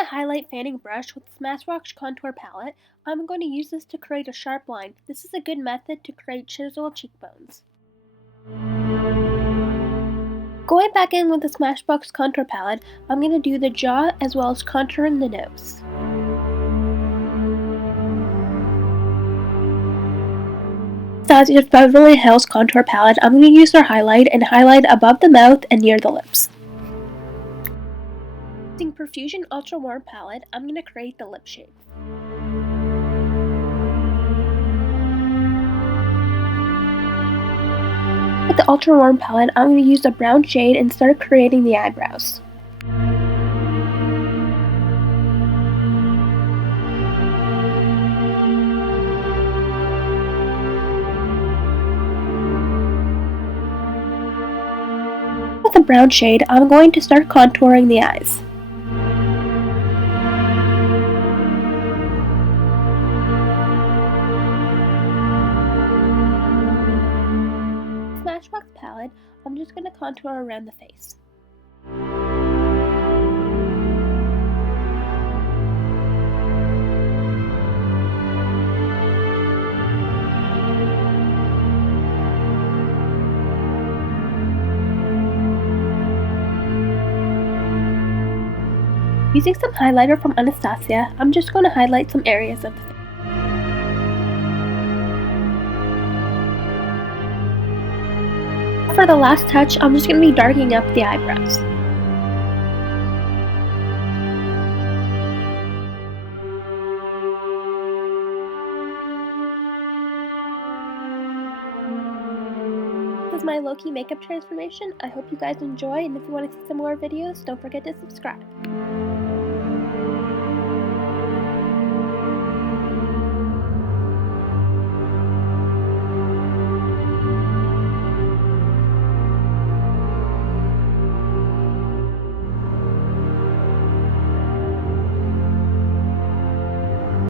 a highlight fanning brush with Smashbox contour palette, I'm going to use this to create a sharp line. This is a good method to create chiseled cheekbones. Going back in with the Smashbox contour palette, I'm going to do the jaw as well as contouring the nose. Anastasia's Beverly Hills contour palette, I'm going to use their highlight and highlight above the mouth and near the lips. Using Profusion Ultra Warm palette, I'm going to create the lip shape. With the Ultra Warm palette, I'm going to use the brown shade and start creating the eyebrows. With the brown shade, I'm going to start contouring the eyes. Smashbox palette, I'm just going to contour around the face. Using some highlighter from Anastasia, I'm just going to highlight some areas of the face. For the last touch, I'm just going to be darkening up the eyebrows. This is my Loki makeup transformation. I hope you guys enjoy, and if you want to see some more videos, don't forget to subscribe.